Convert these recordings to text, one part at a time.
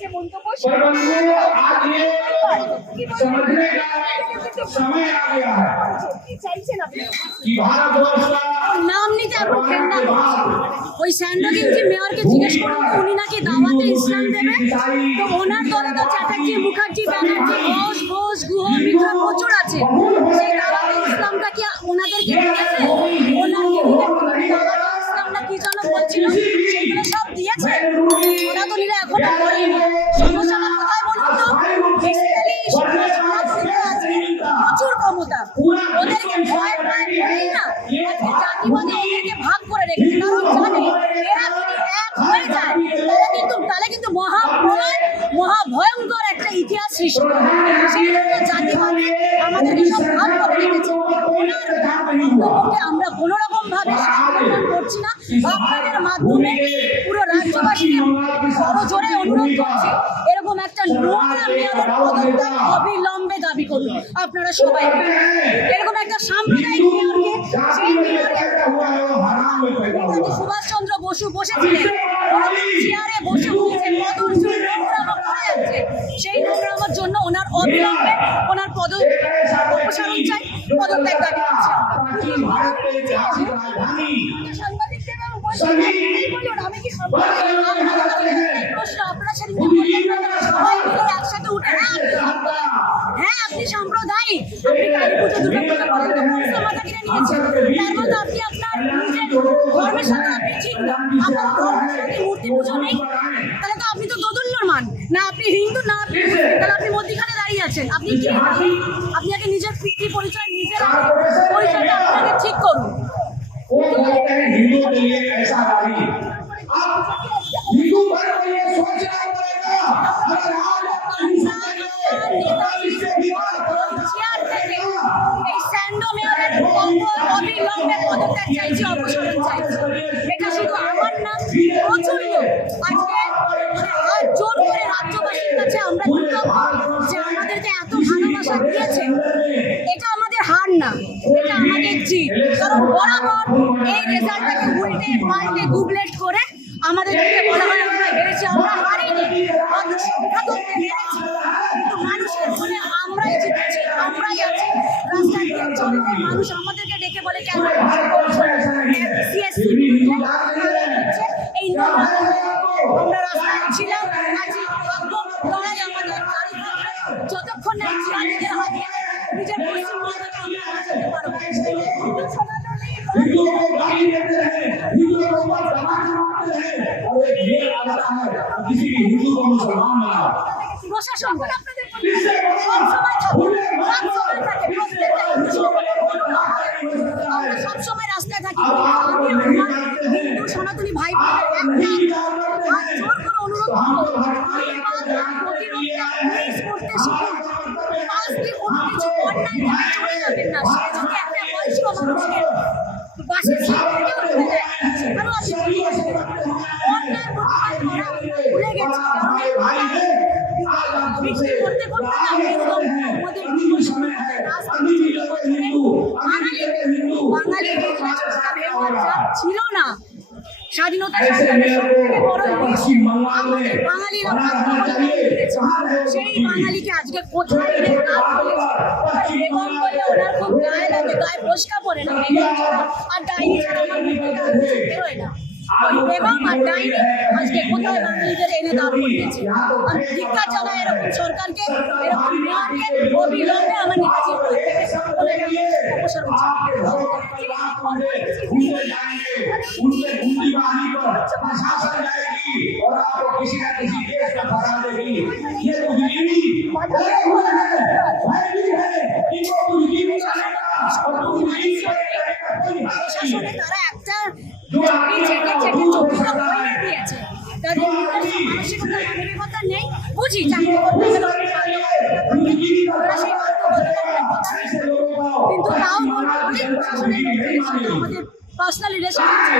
যে মন্তব্য নাম নিতে এখন ঘেন্না করছে। ওই স্যান্ডোগেঞ্জি মেয়রকে জিজ্ঞেস করুন উনি নাকি দাওয়াতে ইসলাম দেবে, তো ওনার দলে তো চ্যাটার্জি, মুখার্জি, ব্যানার্জি, ঘোষ, ঘোষ, গুহ, মিত্র প্রচুর আছে। সেই দাওয়াতে ইসলামটা কি ওনাদেরকে দিয়েছে? ওনাকে দাওয়াতে ইসলামটা কি জন্য বলছিল সেগুলো সব দিয়েছে, ওরা তো নিলে এখনো করেনি। সমস্যাটা কোথায় বলুন তো? বেসিক্যালি সমাজ থেকে আছে প্রচুর ক্ষমতা, ওদেরকে ভয় পায় বলেই না আজকে জাতিবাদী ওদেরকে ভাগ করে রেখেছে। কারণ জানে এরা যদি এক হয়ে যায় তাহলে কিন্তু মহাভয়ঙ্কর একটা ইতিহাস সৃষ্টি হবে। সেই জন্য জাতিবাদী আমাদেরকে সব ভাগ করে রেখেছে। ওনার বক্তব্যকে আমরা কোনো রকম ভাবে সমর্থন করছি না। আপনাদের মাধ্যমে পুরো রাজ্যবাসীকে বড় জোরে অনুরোধ করছি, এরকম একটা নোংরা মেয়রের পদত্যাগ অবিলম্বে দাবি করুন আপনারা সবাই। এরকম একটা সাম্প্রদায়িক মেয়রকে, সেই নেতাজি সুভাষচন্দ্র বসু বসেছিলেন চেয়ারে বসে বলছেন প্রদর্শন নোংরামো করে যাচ্ছে, সেই নোংরামোর জন্য ওনার অবিলম্বে ওনার অপসারণ চাই, পদত্যাগ দাবি করছি আমি কি প্রশ্ন আপনারা সেদিন সবাই মিলে একসাথে উঠে হ্যাঁ আপনি সাম্প্রদায়িক, আপনি কালী পুজো, দুর্গা পুজো মাথা কিনে নিয়েছেন, তার মধ্যে আপনি আপনার নিজের ধর্মের সাথে আপনি ঠিক না, আপনার ধর্মের সাথে মূর্তি পুজো নেই, তাহলে তো আপনি তো দোদুল্যর মান না, আপনি হিন্দু না, আপনি তাহলে আপনি মধ্যিখানে দাঁড়িয়ে আছেন। আপনি কি আপনি আগে নিজের পিতৃ পরিচয়, নিজের পরিচয়টা আপনাকে ঠিক করুন। हिंदू के लिए ऐसा नहीं, अब हिंदू भर को ये सोचना पड़ेगा अगर आज अपना এই স্যান্ডো মেয়রের অবিলম্বে পদত্যাগ চাইছি, অপসারণ চাইছি। এটা শুধু আমার না, প্রচুর লোক আজকে হাত জোর করে রাজ্যবাসীর কাছে আমরা কৃতজ্ঞ যে আমাদেরকে এত ভালোবাসা দিয়েছে। এটা আমাদের হার না, এটা আমাদের জিত। কারণ বরাবর এই রেজাল্টটাকে উল্টে পাল্টে ডুপ্লেট করে আমাদেরকে বলা হয় আমরা হেরেছি, আমরা হারিনি, সংখ্যা ধরতে হেরেছি, কিন্তু মানুষের মনে আমরাই জিতেছি, আমরাই আছি। রাস্তা দিয়ে চললে মানুষ আমাদেরকে ডেকে বলে কেন এই আমরা রাস্তায় ছিলাম, আছি, তারাই আমাদের গাড়ি থাকবে যতক্ষণ না জিহাদিদের হাতে নিজের পশ্চিমবঙ্গকে আমরা বাঁচাতে পারবো। প্রশাসন সবসময় থাকে, আমরা সবসময় রাস্তায় থাকি। আমি আমার হিন্দু সনাতনী ভাই বোনদের একটা হাত জোর করে অনুরোধ করবো, প্রতিরোধটা করতে শিখুন। আজকে কোনো কিছু অন্যায় চলে যাবেন না, সে যদি একটা বয়স্ক মানুষকে বাসের সামনে সেখানেও আপনি অন্যায় ভুলে গেছি। বিক্রি করতে করতে আমাদের বাঙালি ছিল না, স্বাধীনতা বাঙালিরা সেই বাঙালিকে আজকে কোথায় বেগম বললে ওনার খুব গায়ে লাগে, গায়ে ফসকা পড়ে না, আর ডাইনি ছাড়া আমার বেরোয় না। বেগম আর ডাইনি আজকে কোথায় বাঙালিদের এনে দাঁড় করিয়েছে। আমি ধিক্কার জানাই এরকম সরকারকে, এরকম মেয়রকে অবিলম্বে আমার নেতাজি অপসারণ প্রশাসনে তারা একটা দিয়েছে, তাদের মানসিকতা মানবিকতা নেই। বুঝি চাকরি করতে কিন্তু তাও অনেক প্রশাসনের আমাদের পার্সোনাল রিলেশন আছে,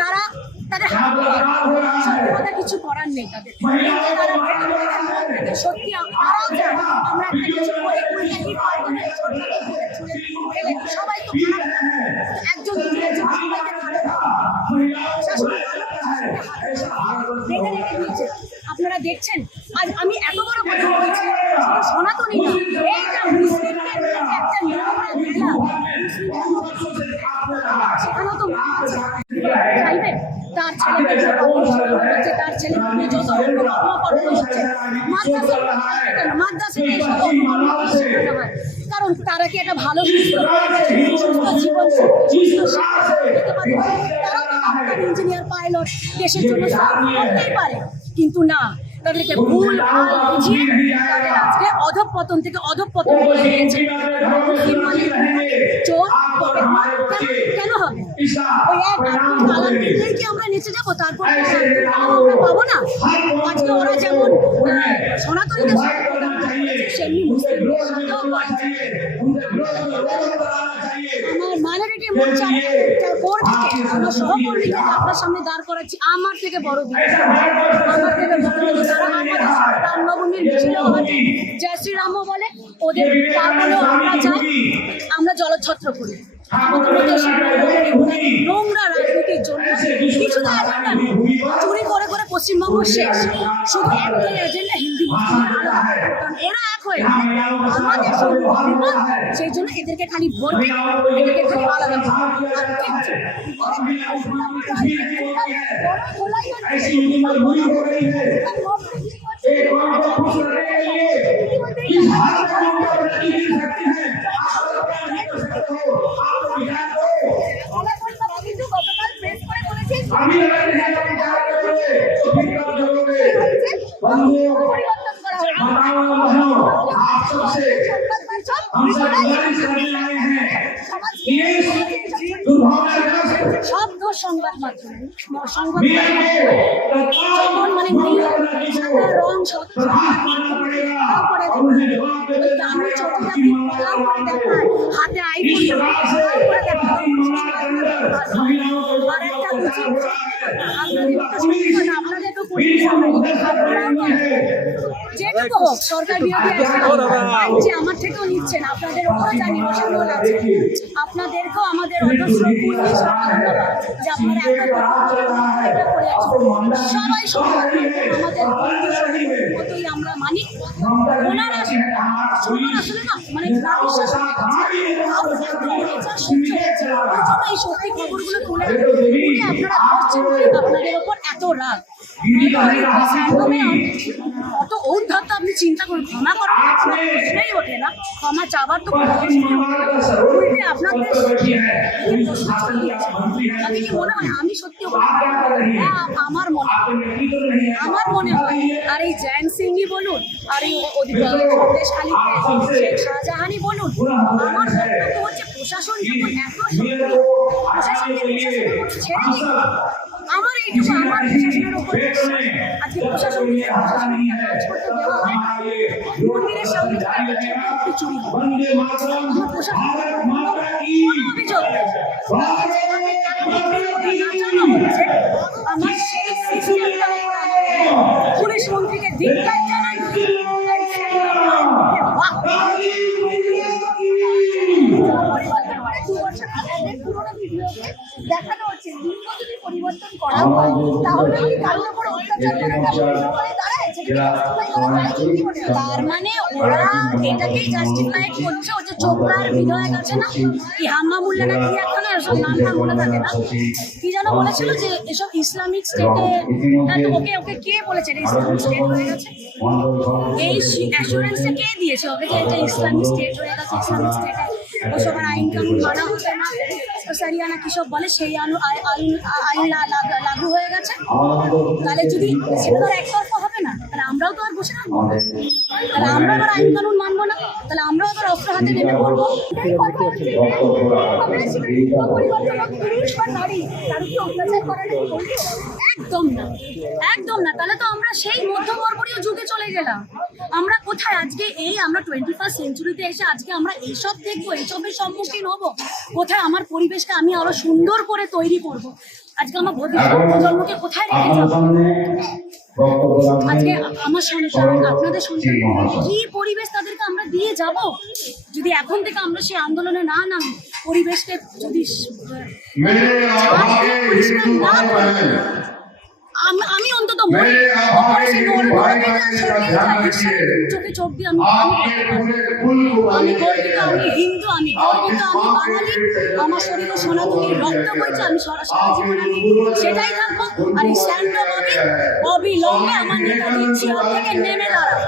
তারা তাদের সত্যি কিছু করার নেই তাদের। সত্যি আমরাও আমরা একটা কিছু করি, সবাই তো একজন সবাইকে রেখে দিয়েছে। আপনারা আপনারা দেখছেন আজ আমি এত বড় কথা বলছি, শুধু সনাতনী না, এই যে মুসলিমদের যে একটা নোংরা মেলা, সেখানেও তো চাইবে তার ছেলে মেয়েদের হচ্ছে, তার ছেলে মেয়ে যত কর্মকর্ম হচ্ছে মাদ্রাসা কারণ তারা কি একটা ভালো সুস্থ জীবন ইঞ্জিনিয়ার পাইলট দেশের জন্য করতেই পারে, কিন্তু না, তাদেরকে ভুল ভাল বুঝিয়ে তাদের আজকে অধঃপতন থেকে অধঃপতন করে দিয়েছে। চোর পকেটমার কেন হবে? ওই এক আব্দুল কালাম দিলেই কি আমরা নেচে যাবো? তারপর আমরা পাবো না? আজকে ওরা যেমন সনাতনীদের সেমনি মুসলিমদের সাথেও আমার মাইনরিটি মোর্চা কর্মীকে, আমার সহকর্মীকে আপনার সামনে দাঁড় করাচ্ছি, আমার থেকে বড় আমার থেকে বড় তারা আমাদের রামনবমীর মিছিলেও আছে, জয় শ্রীরামও বলে, ওদের পাগলেও আমরা যাই, আমরা জলছত্র করি। আমাদের মধ্যে নোংরা রাজনীতির জন্য কিছু তো এজেন্ডা নেই, চুরি করে করে পশ্চিমবঙ্গ শেষ, শুধু একটাই এজেন্ডা হিন্দি মুসলিমের আলাদা, কারণ এরা এক হয়ে আমাদের সেই জন্য এদেরকে খালি ভোট, এদেরকে খালি আলাদা শব্দ সংবাদ মাধ্যম সংবাদ যখন মানে রং হাতে আইফোন যেটুকু হোক সরকার বিরোধী যে আমার থেকেও নিচ্ছেন, আপনাদের ওপরও জানি রসগোল আছে, আপনাদেরকেও আমাদের অজস্র পুলিশ যে আপনারা একটা করে সবাই সমান আমাদের মতোই আমরা মানি। ওনারা আসলে না মানে বিশ্বাস এই সত্যি খবরগুলো তুলে আপনারা হচ্ছেন আপনাদের ওপর এত রাগ অত ঔদ্ধত্য আপনি চিন্তা করুন, ক্ষমা করার প্রশ্নই ওঠে না, ক্ষমা চাবার তো উল্টে আপনাদের আপনি কি মনে হয় আমি সত্যি আমার মনে হয় আর এই জয়ন সিংই বলুন আর এই সন্দেশখালী শেখ শাহজাহানই বলুন, আমার বক্তব্য হচ্ছে প্রশাসন যখন এত প্রশাসনকে ছেড়ে দিন, আমার এইটুকু আমার প্রশাসনের উপর আজকে প্রশাসনকে কাজ করতে দেওয়া হয় না, মন্দিরের সামনে চুরি আমার প্রশাসনের কোনো অভিযোগ জানানো হচ্ছে, আমার সেই সিস্টেমটা পুলিশ মন্ত্রীকে ধিক্কার জানাই। দেখানো হচ্ছে লিঙ্গ যদি পরিবর্তন করা হয় তাহলে কি কারোর উপর অত্যাচার তার মানে ওরা এটাকেই জাস্টিফাই করছে। ও যে চোপড়ার বিধায়ক আছে না কি হাম্মা মুল্লা না কি এখন সব নাম মনে থাকে না, কি যেন বলেছিল যে এসব ইসলামিক স্টেটে ওকে ওকে কে বলেছে এটা ইসলামিক স্টেট হয়ে গেছে, এই অ্যাসুরেন্সটা কে দিয়েছে ওকে যে এটা ইসলামিক স্টেট হয়ে গেছে, ইসলামিক স্টেটে ওসব আইন কানুন মানা হতো না, সারিয়া না কি সব বলে সেই আইন লাগু হয়ে গেছে। তাহলে যদি সেটা তো একতরফা হবে না, তাহলে আমরাও তো আর বসে থাকবো, তাহলে আমরা আবার আইন কানুন মানবো না, তাহলে আমরাও আবার অস্ত্র হাতে নেমে পড়বো। একদম না, একদম না, তাহলে তো আমরা সেই মধ্যবর্গীয় যুগে চলে গেলাম। আমরা কোথায় আজকে এই আমরা 21st সেঞ্চুরিতে এসে আজকে আমরা এইসব দেখবো, এইসবের সম্মুখীন হব? কোথায় আমার পরিবেশকে আমি আরো সুন্দর করে তৈরি করব? আজকে আমার ভবিষ্যৎ প্রজন্মকে কোথায় রেখে যাবো? আজকে আমার সন্তান আপনাদের সন্তান কি পরিবেশ তাদেরকে আমরা দিয়ে যাব যদি এখন থেকে আমরা সেই আন্দোলনে না নামি, পরিবেশকে যদি পরিষ্কার না করি? আমি অন্তত মরি मेरे आभार ওপরে সে के নড়ে भाई নড়ে बहन যায়, का সরে ध्यान যায়, रखिए। চোখে চোখ দিয়ে আমি आपके पूरे कुल को আমি बचाइए। গর্বিত, আমি হিন্দু, আমি গর্বিত, আমি বাঙালি। আমার শরীরে সনাতনী রক্ত বইছে, আমি সারা জীবন আমি সেটাই থাকবো। আর এই স্যান্ডো অবিলম্বে আমার নেতাজির চেয়ার থেকে নেমে দাঁড়াবো।